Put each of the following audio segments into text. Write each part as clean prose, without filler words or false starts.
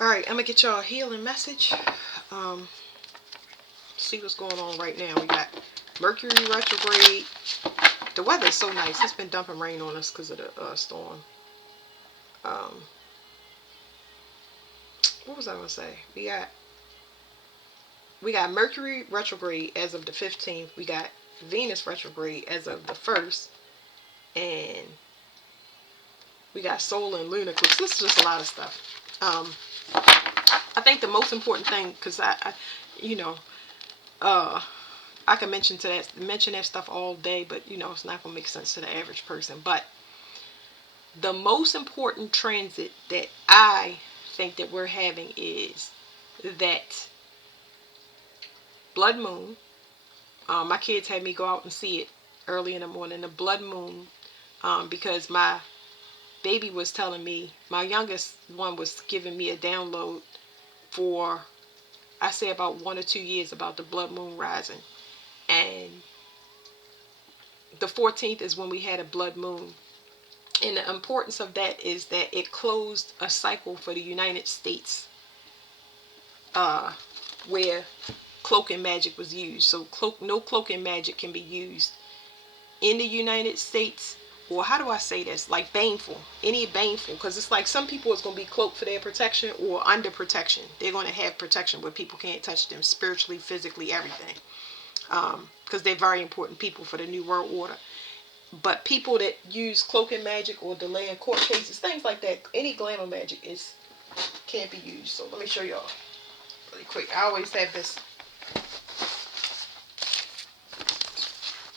Alright, I'm gonna get y'all a healing message. Um, see what's going on right now. We got Mercury retrograde. The weather is so nice. It's been dumping rain on us because of the storm. Um, what was I gonna say? We got Mercury retrograde as of the 15th. We got Venus retrograde as of the 1st, and we got solar and lunar eclipse. This is just a lot of stuff. I think the most important thing, because you know, uh, I can mention that stuff all day, but it's not gonna make sense to the average person. But the most important transit that I think that we're having is that blood moon. My kids had me go out and see it early in the morning. The blood moon, because my baby was telling me, my youngest one was giving me a download for, I say, about 1 or 2 years about the blood moon rising. And the 14th is when we had a blood moon. And the importance of that is that it closed a cycle for the United States, uh, where cloak and magic was used. So no cloak and magic can be used in the United States. Or how do I say this? Like baneful, any baneful, because it's like some people is going to be cloaked for their protection or under protection. They're going to have protection where people can't touch them spiritually, physically, everything. Because they're very important people for the New World Order. But people that use cloak and magic or delay in court cases, things like that, any glamour magic can't be used. So let me show y'all really quick. I always have this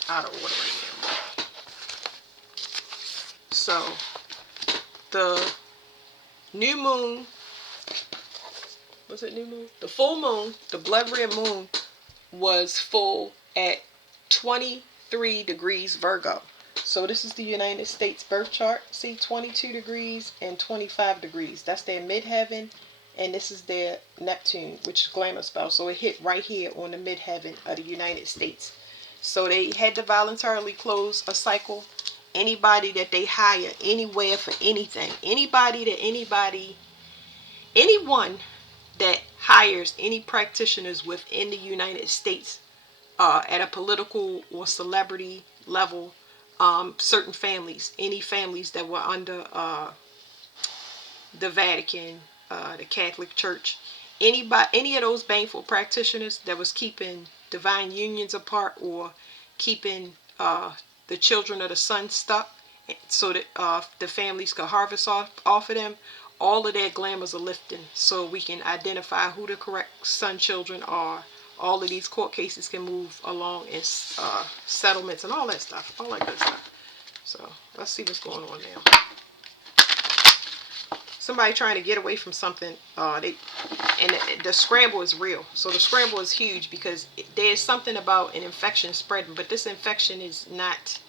out of order right now. So the new moon, was it new moon? The full moon, the blood red moon, was full at 23 degrees Virgo. So this is the United States birth chart. See, 22 degrees and 25 degrees. That's their midheaven. And this is their Neptune, which is glamour spell. So it hit right here on the midheaven of the United States. So they had to voluntarily close a cycle. Anybody that they hire anywhere for anything, anyone that hires any practitioners within the United States, at a political or celebrity level, certain families, any families that were under the Vatican, the Catholic Church, any of those baneful practitioners that was keeping divine unions apart or keeping the children of the sun stuck so that the families could harvest off of them, all of their glamours are lifting so we can identify who the correct sun children are. All of these court cases can move along in settlements and all that stuff, all that good stuff. So let's see what's going on now. Somebody trying to get away from something, and the scramble is real. So the scramble is huge because there's something about an infection spreading, but this infection is not.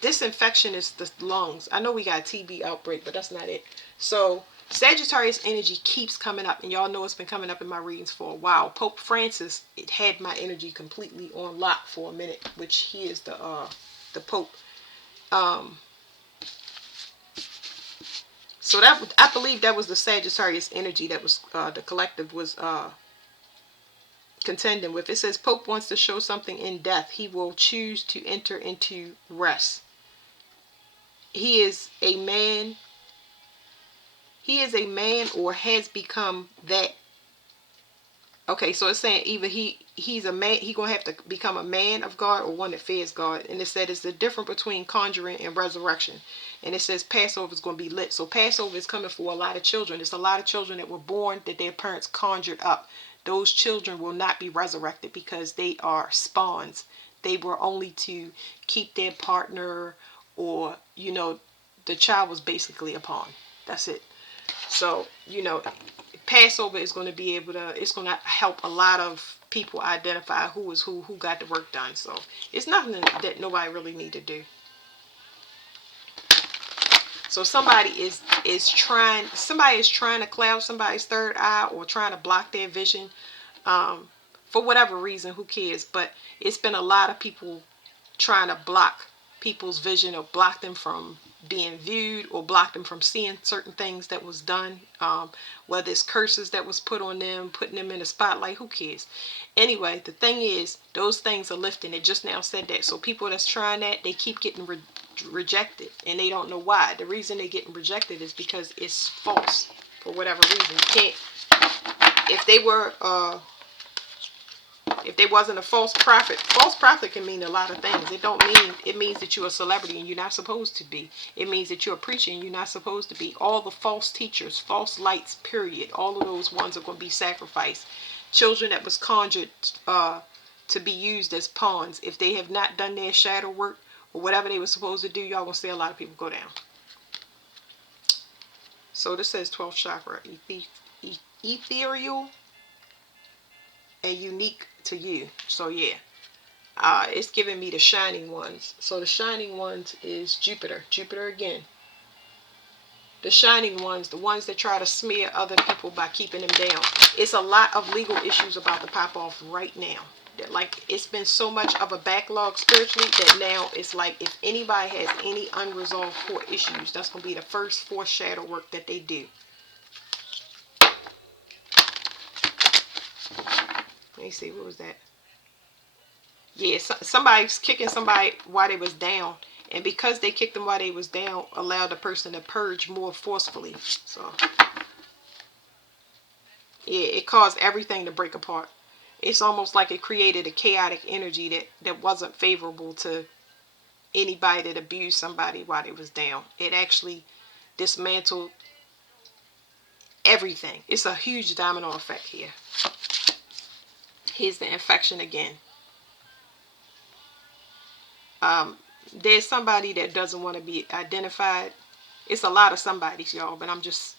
This infection is the lungs. I know we got a TB outbreak, but that's not it. So Sagittarius energy keeps coming up, and y'all know it's been coming up in my readings for a while. Pope Francis, it had my energy completely on lock for a minute, which he is the Pope. So that, I believe that was the Sagittarius energy that was the collective was contending with. It says Pope wants to show something in death. He will choose to enter into rest. He is a man. He is a man or has become that. Okay, so it's saying either he's a man, he gonna have to become a man of God or one that fears God. And it said it's the difference between conjuring and resurrection. And it says Passover is gonna be lit. So Passover is coming for a lot of children. It's a lot of children that were born that their parents conjured up. Those children will not be resurrected because they are spawns. They were only to keep their partner, or the child was basically a pawn. That's it. So Passover is going to be able to, it's going to help a lot of people identify who is who got the work done. So it's nothing that nobody really need to do. So somebody is trying to cloud somebody's third eye or trying to block their vision, for whatever reason. Who cares? But it's been a lot of people trying to block people's vision or block them from being viewed or blocked them from seeing certain things that was done, whether it's curses that was put on them, putting them in the spotlight, who cares? Anyway, the thing is, those things are lifting. It just now said that. So people that's trying that, they keep getting rejected, and they don't know why. The reason they're getting rejected is because it's false for whatever reason. You can't, if they were if they wasn't a false prophet can mean a lot of things. It don't mean, it means that you're a celebrity and you're not supposed to be. It means that you're a preacher and you're not supposed to be. All the false teachers, false lights, period, all of those ones are going to be sacrificed. Children that was conjured to be used as pawns, if they have not done their shadow work or whatever they were supposed to do, y'all gonna see a lot of people go down. So this says 12th chakra, ethereal and unique to you. So yeah, it's giving me the shining ones. So the shining ones is Jupiter again. The shining ones, the ones that try to smear other people by keeping them down. It's a lot of legal issues about to pop off right now. That, like, it's been so much of a backlog spiritually that now it's like, if anybody has any unresolved court issues, that's going to be the first foreshadow work that they do. Let me see, what was that? Yeah, somebody's kicking somebody while they was down, and because they kicked them while they was down, allowed the person to purge more forcefully. So yeah, it caused everything to break apart. It's almost like it created a chaotic energy that wasn't favorable to anybody that abused somebody while they was down. It actually dismantled everything. It's a huge domino effect here. Here's the infection again. There's somebody that doesn't want to be identified. It's a lot of somebodies, y'all, but I'm just,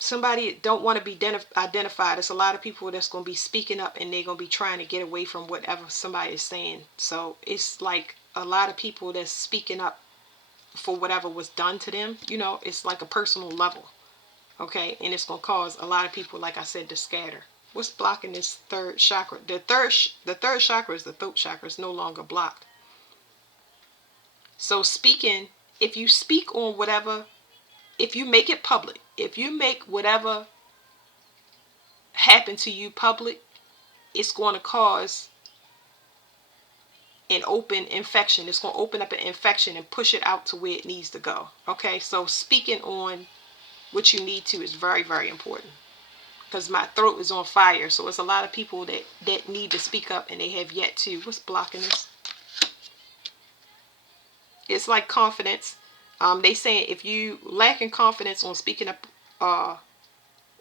somebody don't want to be identified. It's a lot of people that's going to be speaking up, and they're going to be trying to get away from whatever somebody is saying. So it's like a lot of people that's speaking up for whatever was done to them. It's like a personal level. Okay, and it's going to cause a lot of people, like I said, to scatter. What's blocking this third chakra? The third chakra is the throat chakra. It's no longer blocked. So speaking, if you speak on whatever, if you make it public, if you make whatever happen to you public, it's going to cause an open infection. It's going to open up an infection and push it out to where it needs to go. Okay, so speaking on what you need to is very, very important. Because my throat is on fire. So it's a lot of people that need to speak up, and they have yet to. What's blocking this? It's like confidence. They saying if you lacking confidence on speaking up on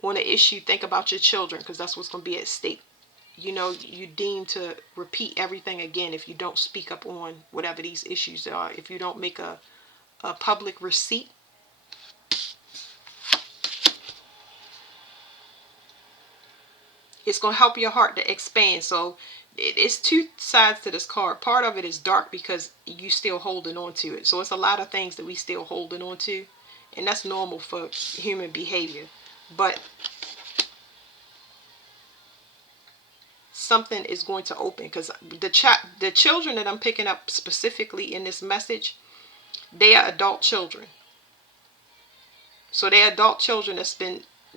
an issue, think about your children, because that's what's going to be at stake. You deem to repeat everything again if you don't speak up on whatever these issues are. If you don't make a public receipt. It's going to help your heart to expand. So it's two sides to this card. Part of it is dark because you still holding on to it. So it's a lot of things that we still holding on to. And that's normal for human behavior. But something is going to open. Because the children that I'm picking up specifically in this message, they are adult children. So they're adult children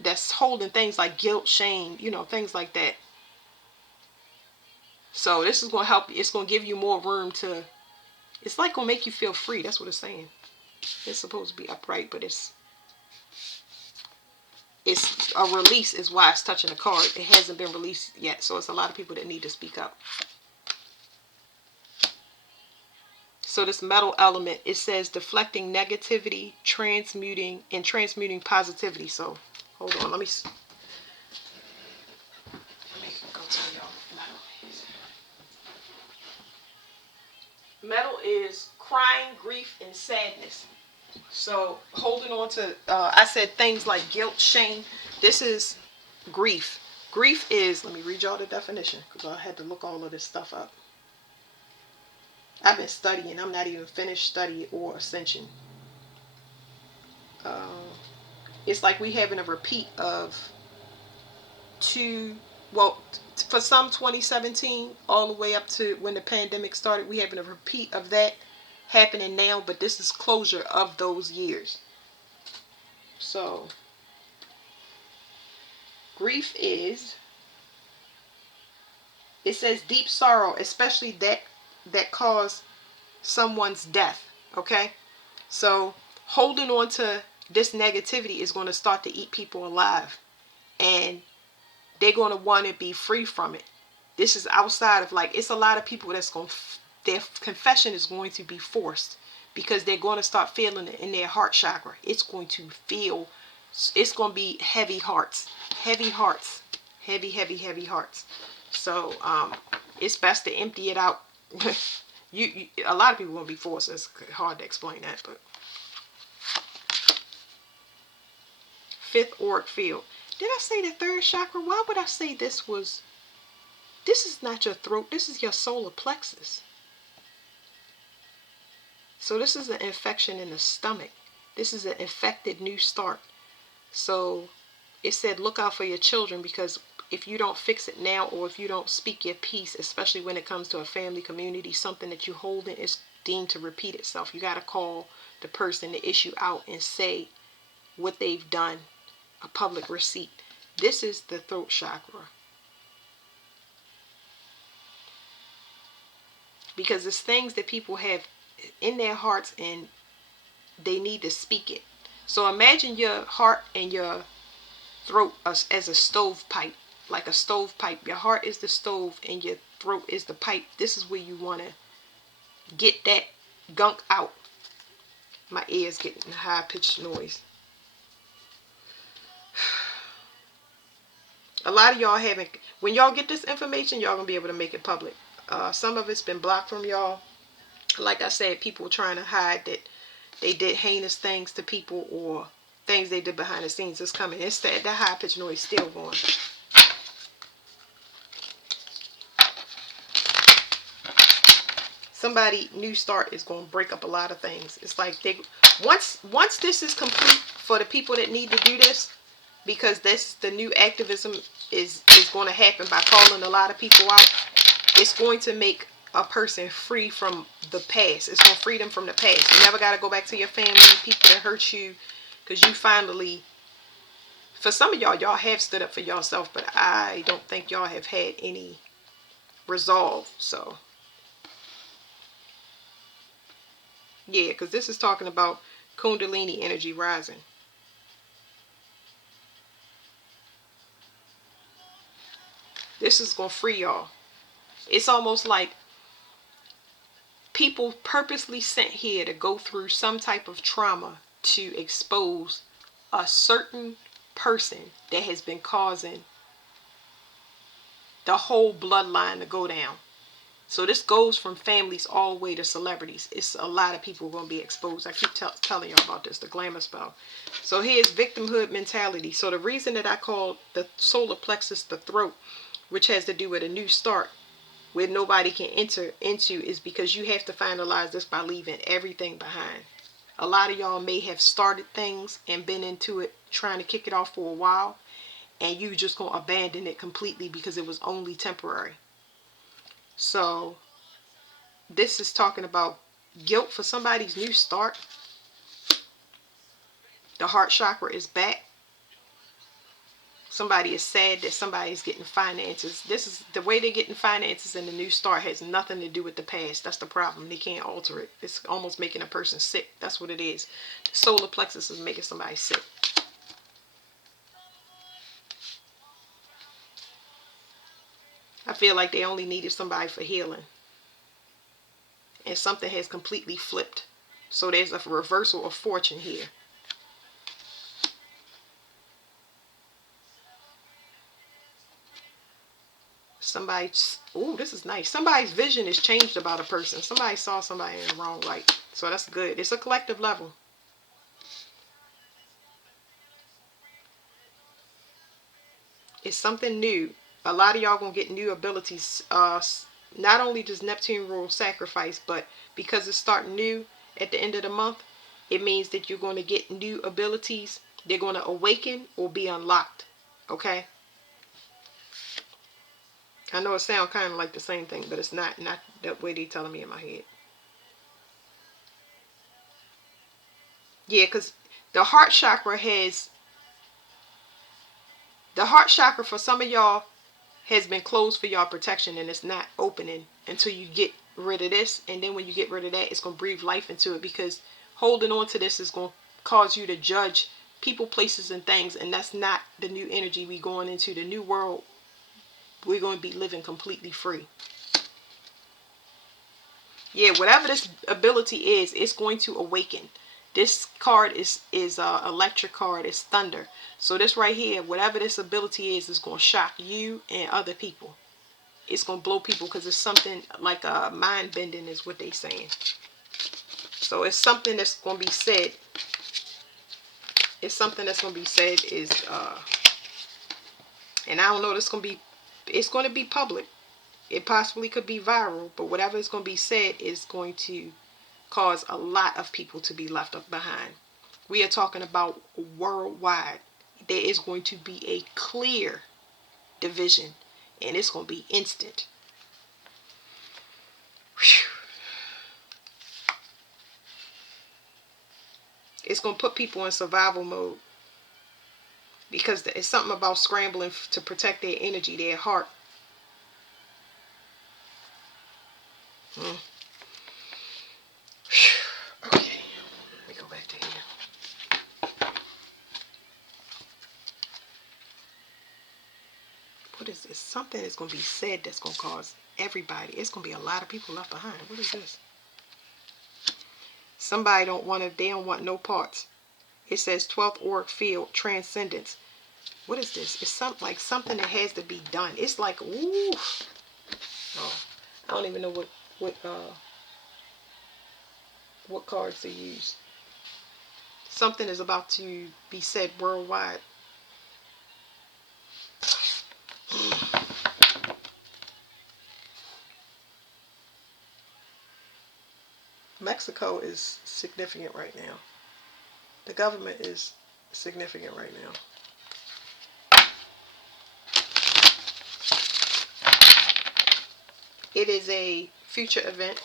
that's holding things like guilt, shame, things like that. So this is going to help you. It's going to give you more room to, it's like going to make you feel free. That's what it's saying. It's supposed to be upright, but it's a release is why it's touching the card. It hasn't been released yet. So it's a lot of people that need to speak up. So this metal element, it says deflecting negativity, transmuting positivity. So hold on, let me go tell y'all. Metal is crying, grief, and sadness. So holding on to, I said things like guilt, shame. This is grief. Grief is, let me read y'all the definition, because I had to look all of this stuff up. I've been studying. I'm not even finished study or ascension. It's like we having a repeat of for some 2017 all the way up to when the pandemic started. We having a repeat of that happening now, but this is closure of those years. So grief is, it says deep sorrow, especially that caused someone's death. Okay, so holding on to this negativity is going to start to eat people alive, and they're going to want to be free from it. This is outside of, like, it's a lot of people that's going to, their confession is going to be forced, because they're going to start feeling it in their heart chakra. It's going to feel, it's going to be heavy hearts, heavy hearts, heavy, heavy, heavy hearts. So it's best to empty it out. A lot of people won't be forced. It's hard to explain that, but fifth auric field. Did I say the third chakra? Why would I say this was? This is not your throat. This is your solar plexus. So this is an infection in the stomach. This is an infected new start. So it said look out for your children, because if you don't fix it now, or if you don't speak your piece, especially when it comes to a family, community, something that you hold in is deemed to repeat itself. You got to call the person, the issue out, and say what they've done, a public receipt. This is the throat chakra. Because it's things that people have in their hearts and they need to speak it. So imagine your heart and your throat as a stovepipe, like a stovepipe. Your heart is the stove and your throat is the pipe. This is where you want to get that gunk out. My ears getting a high-pitched noise. A lot of y'all haven't, when y'all get this information, y'all gonna be able to make it public. Some of it's been blocked from y'all. Like I said, people trying to hide that they did heinous things to people, or things they did behind the scenes. It's coming. It's that high-pitched noise still going. Somebody new start is going to break up a lot of things. It's like they, once this is complete for the people that need to do this, because this, the new activism is going to happen by calling a lot of people out. It's going to make a person free from the past. It's going to free them from the past. You never got to go back to your family, people that hurt you, because you finally, for some of y'all have stood up for yourself, but I don't think y'all have had any resolve. So yeah, because this is talking about Kundalini energy rising. This is going to free y'all. It's almost like people purposely sent here to go through some type of trauma to expose a certain person that has been causing the whole bloodline to go down. So this goes from families all the way to celebrities. It's a lot of people going to be exposed. I keep telling y'all about this, the glamour spell. So here's victimhood mentality. So the reason that I call the solar plexus the throat, which has to do with a new start, where nobody can enter into, is because you have to finalize this by leaving everything behind. A lot of y'all may have started things and been into it, trying to kick it off for a while, and you just going to abandon it completely because it was only temporary. So this is talking about guilt for somebody's new start. The heart chakra is back. Somebody is sad that somebody's getting finances. This is the way they're getting finances, and the new start has nothing to do with the past. That's the problem. They can't alter it. It's almost making a person sick. That's what it is. The solar plexus is making somebody sick. I feel like they only needed somebody for healing, and something has completely flipped. So there's a reversal of fortune here. Somebody's, oh, this is nice. Somebody's vision is changed about a person. Somebody saw somebody in the wrong light. So that's good. It's a collective level. It's something new. A lot of y'all gonna get new abilities. Not only does Neptune rule sacrifice, but because it's starting new at the end of the month, it means that you're going to get new abilities. They're going to awaken or be unlocked. Okay? I know it sounds kind of like the same thing, but it's not that way they're telling me in my head. Yeah, because the heart chakra has, the heart chakra for some of y'all has been closed for y'all protection, and it's not opening until you get rid of this. And then when you get rid of that, it's going to breathe life into it, because holding on to this is going to cause you to judge people, places, and things. And that's not the new energy we going into. The new world, we're going to be living completely free. Yeah, whatever this ability is, it's going to awaken. This card is electric card. It's thunder. So this right here, whatever this ability is going to shock you and other people. It's going to blow people, because it's something like a mind bending is what they saying. So it's something that's going to be said. It's something that's going to be said is, and I don't know, it's going to be public. It possibly could be viral, but whatever is going to be said is going to cause a lot of people to be left behind. We are talking about worldwide. There is going to be a clear division, and it's going to be instant. Whew. It's going to put people in survival mode, because it's something about scrambling to protect their energy, their heart. Okay, let me go back to here. What is this? Something is going to be said that's going to cause everybody. It's going to be a lot of people left behind. What is this? Somebody they don't want no parts. It says 12th auric field, transcendence. What is this? It's something like something that has to be done. It's like, ooh. Oh, I don't even know what cards to use. Something is about to be said worldwide. Mexico is significant right now. The government is significant right now. It is a future event.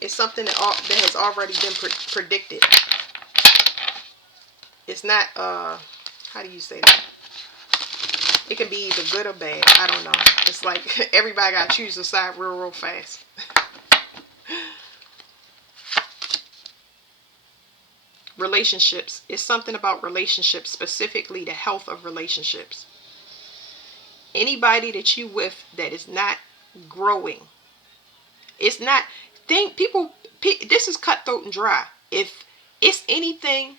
It's something that has already been predicted. It's not, how do you say that? It can be either good or bad. I don't know. It's like everybody got to choose a side real fast. Relationships. It's something about relationships, specifically the health of relationships. Anybody that you with that is not growing. It's not, this is cutthroat and dry. If it's anything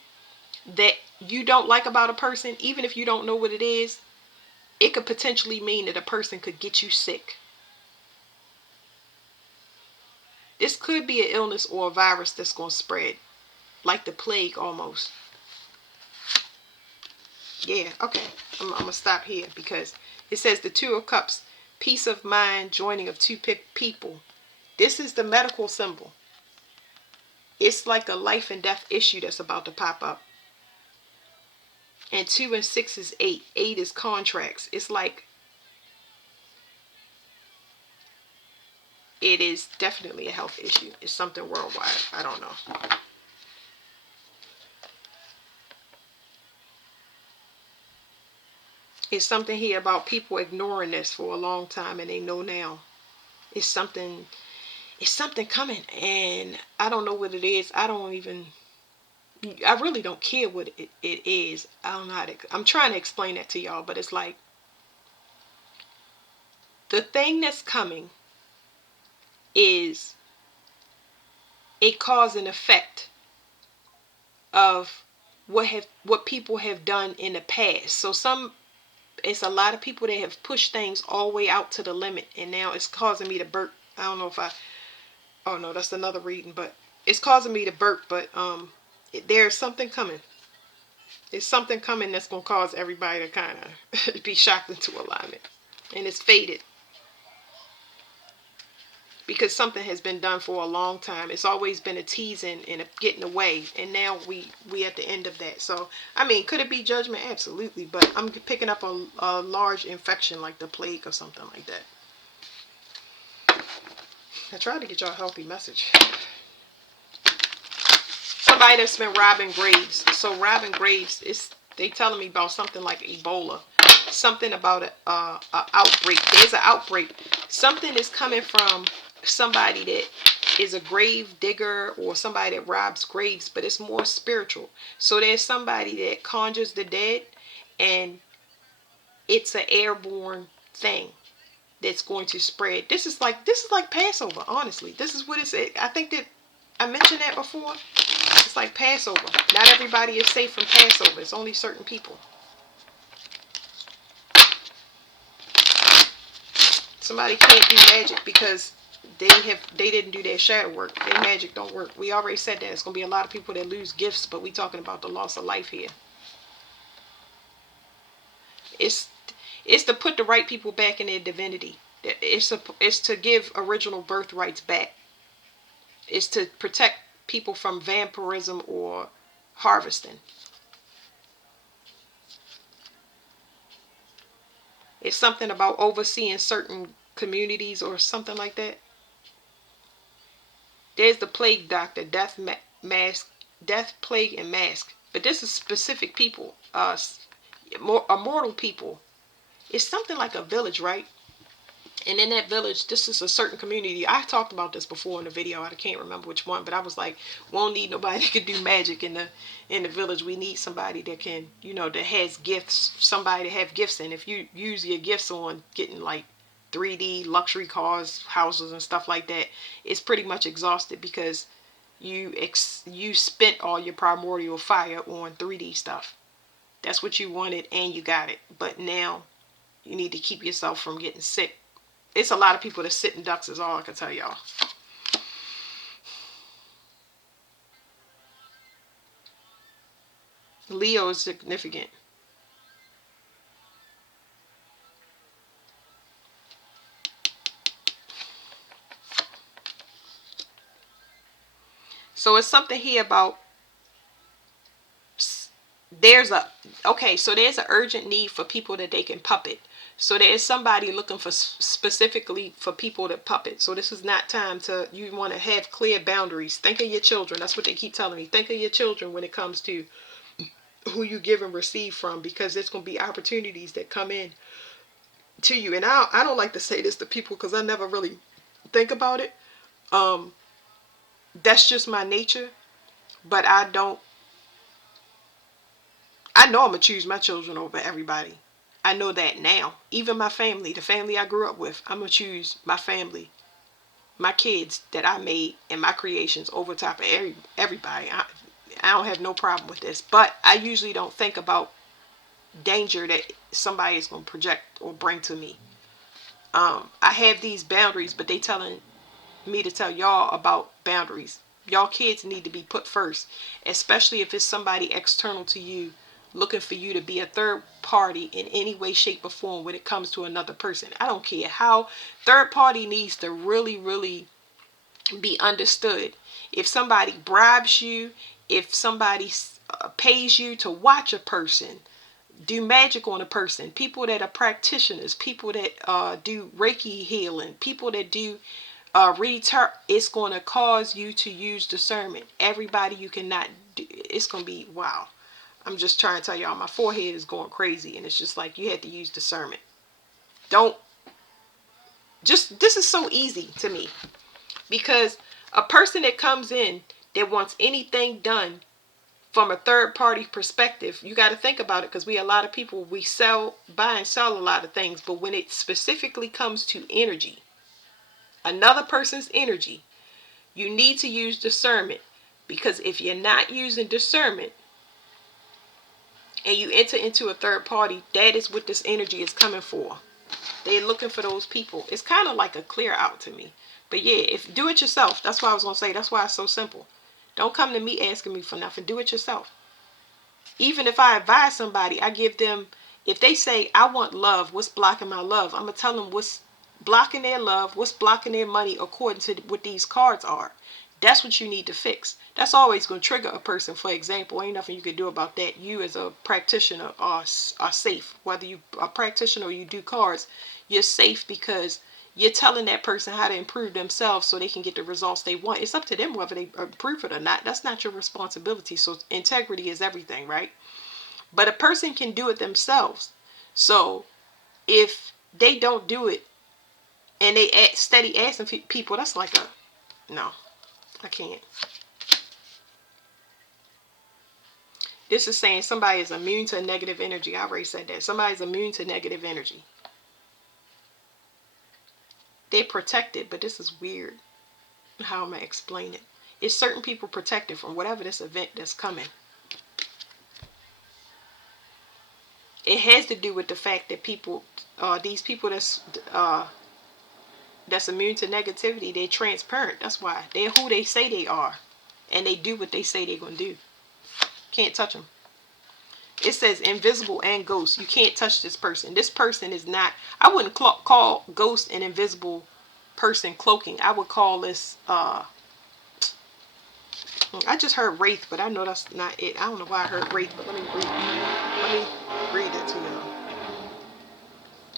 that you don't like about a person, even if you don't know what it is, it could potentially mean that a person could get you sick. This could be an illness or a virus that's going to spread, like the plague almost. Yeah, okay. I'm going to stop here, because it says the Two of Cups, peace of mind, joining of two people. This is the medical symbol. It's like a life and death issue that's about to pop up. And 2 and 6 is 8. 8 is contracts. It's like, it is definitely a health issue. It's something worldwide. I don't know. It's something here about people ignoring this for a long time, and they know now. It's something coming, and I don't know what it is. I really don't care what it is. I don't know how to, I'm trying to explain that to y'all, but it's like, the thing that's coming is a cause and effect of what people have done in the past. So it's a lot of people that have pushed things all the way out to the limit, and now it's causing me to burp. I don't know if oh no, that's another reading, but it's causing me to burp. But there's something coming. It's something coming that's going to cause everybody to kind of be shocked into alignment. And it's faded, because something has been done for a long time. It's always been a teasing and a getting away, and now we at the end of that. So I mean, could it be judgment? Absolutely. But I'm picking up a large infection like the plague or something like that. I tried to get y'all a healthy message. somebody that's been robbing graves. So robbing graves is, they telling me about something like Ebola, something about a outbreak. There's an outbreak. Something is coming from somebody that is a grave digger or somebody that robs graves, but it's more spiritual. So there's somebody that conjures the dead, and it's an airborne thing that's going to spread. This is like Passover. Honestly, this is what it's. I think that I mentioned that before. It's like Passover. Not everybody is safe from Passover. It's only certain people. Somebody can't do magic because they didn't do their shadow work. Their magic don't work. We already said that. It's gonna be a lot of people that lose gifts, but we talking about the loss of life here. It's it's to put the right people back in their divinity. It's to give original birthrights back. It's to protect people from vampirism or harvesting. It's something about overseeing certain communities or something like that. There's the plague doctor, mask, death, plague, and mask. But this is specific people, more immortal people. It's something like a village, right? And in that village, this is a certain community. I talked about this before in the video. I can't remember which one, but I was like, we won't need nobody that can do magic in the village. We need somebody that can, that has gifts. Somebody to have gifts. And if you use your gifts on getting like 3D luxury cars, houses, and stuff like that, it's pretty much exhausted because you spent all your primordial fire on 3D stuff. That's what you wanted, and you got it. But now you need to keep yourself from getting sick. It's a lot of people that sit in ducks is all I can tell y'all. Leo is significant. So it's something here about there's an urgent need for people that they can puppet. So there's somebody looking for specifically for people to puppet. So this is not time to, you want to have clear boundaries. Think of your children. That's what they keep telling me. Think of your children when it comes to who you give and receive from, because there's going to be opportunities that come in to you. And I don't like to say this to people because I never really think about it. That's just my nature. But I know I'm going to choose my children over everybody. I know that now. Even my family, the family I grew up with, I'm going to choose my family, my kids that I made and my creations over top of everybody. I don't have no problem with this. But I usually don't think about danger that somebody is going to project or bring to me. I have these boundaries, but they telling me to tell y'all about boundaries. Y'all kids need to be put first, especially if it's somebody external to you looking for you to be a third party in any way, shape, or form when it comes to another person. I don't care how. Third party needs to really, really be understood. If somebody bribes you, if somebody pays you to watch a person, do magic on a person, people that are practitioners, people that do Reiki healing, people that do it's going to cause you to use discernment. Everybody you cannot do. It's going to be wow. I'm just trying to tell y'all, my forehead is going crazy, and it's just like you had to use discernment. Don't just, this is so easy to me, because a person that comes in that wants anything done from a third party perspective, you got to think about it, because a lot of people, we buy and sell a lot of things, but when it specifically comes to energy, another person's energy, you need to use discernment, because if you're not using discernment and you enter into a third party, that is what this energy is coming for. They're looking for those people. It's kind of like a clear out to me. But yeah, if do it yourself. That's why I was going to say, that's why it's so simple. Don't come to me asking me for nothing. Do it yourself. Even if I advise somebody, I give them, if they say, I want love, what's blocking my love? I'm going to tell them what's blocking their love, what's blocking their money according to what these cards are. That's what you need to fix. That's always going to trigger a person. For example, ain't nothing you can do about that. You as a practitioner are safe. Whether you are a practitioner or you do cards, you're safe because you're telling that person how to improve themselves so they can get the results they want. It's up to them whether they improve it or not. That's not your responsibility. So integrity is everything, right? But a person can do it themselves. So if they don't do it and they steady asking people, that's like a no, I can't. This is saying somebody is immune to negative energy. I already said that. Somebody's immune to negative energy. They're protected, but this is weird. How am I explain it? It's certain people protected from whatever this event that's coming. It has to do with the fact that people, these people that's immune to negativity, they're transparent. That's why they're who they say they are, and they do what they say they're gonna do. Can't touch them. It says invisible and ghost. You can't touch this person. This person is not. I wouldn't call ghost and invisible person cloaking. I would call this. I just heard wraith, but I know that's not it. I don't know why I heard wraith, but let me read. Let me read it to y'all.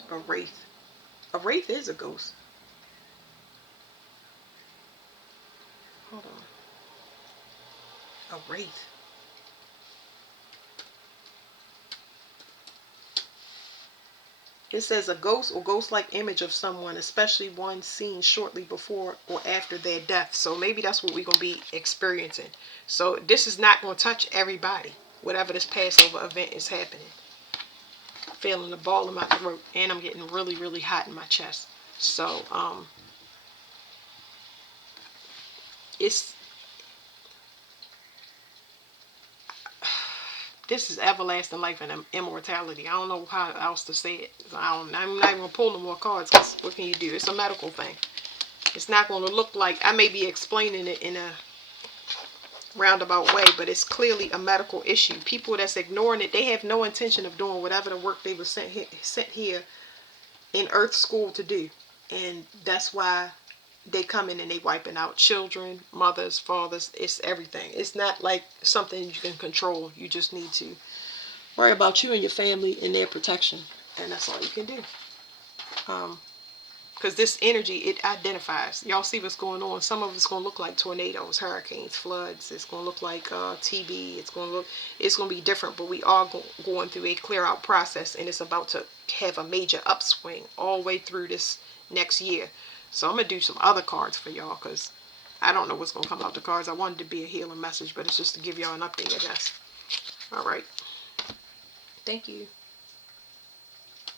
A wraith. A wraith is a ghost. Hold on. A wraith. It says a ghost or ghost-like image of someone, especially one seen shortly before or after their death. So maybe that's what we're going to be experiencing. So this is not going to touch everybody, whatever this Passover event is happening. Feeling the ball in my throat, and I'm getting really, really hot in my chest. So, it's this is everlasting life and immortality. I don't know how else to say it. I'm not even going to pull no more cards because what can you do? It's a medical thing. It's not going to look like, I may be explaining it in a roundabout way, but it's clearly a medical issue. People that's ignoring it, they have no intention of doing whatever the work they were sent here in Earth School to do. And that's why they come in and they wiping out children, mothers, fathers. It's everything. It's not like something you can control. You just need to worry about you and your family and their protection, and that's all you can do. Because this energy, it identifies. Y'all see what's going on. Some of it's going to look like tornadoes, hurricanes, floods. It's going to look like TB. It's going to be different, but we are going through a clear out process, and it's about to have a major upswing all the way through this next year. So I'm going to do some other cards for y'all because I don't know what's going to come out the cards. I wanted to be a healing message, but it's just to give y'all an update, I guess. All right. Thank you.